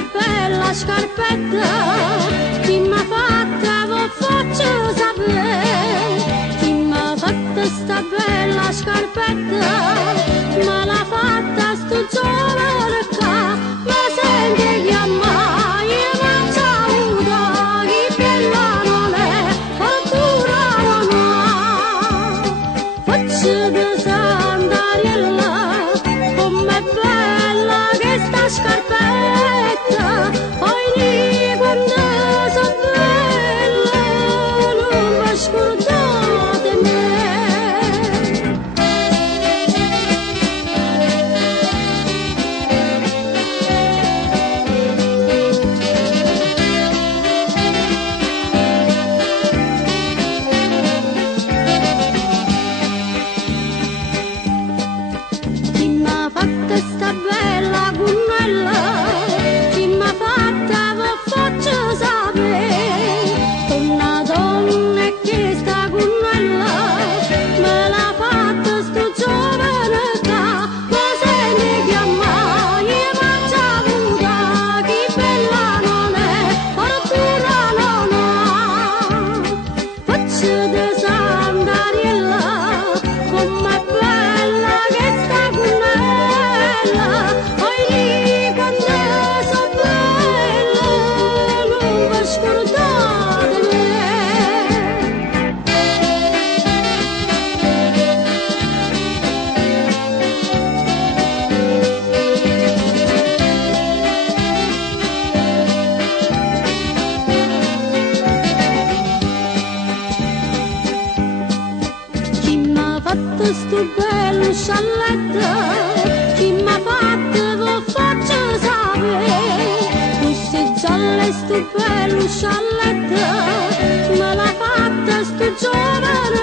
sta bella scarpetta, chi m'ha fatta vo faccio sapere, chi m'ha fatta sta bella scarpetta, ma l'ha fatta sto giovane qua, ma senti che mai io non c'ho avuto, chi bella non è, fortuna non ha, faccio di Sant'Ariella, com'è bella che sta scarpetta, poi di quando so bella, non mi scordate me. Chi m'ha fatta sta bella cunnella, chi m'ha fatta vo faccio sapere, una donna che sta cunnella, me l'ha fatta sto giovane qua, ma senti che mai io non c'ho avuta, chi bella non è, fortuna non ha, faccio di Sant'Ariella, com'è bella che sta cunnella, poi di quando so bella, non vi scordate me. Chi m'ha fatto sto bello scialletto, chi m'ha fatto vo faccio sapere, questo giallo sto bello scialletto, me l'ha fatta sto giovane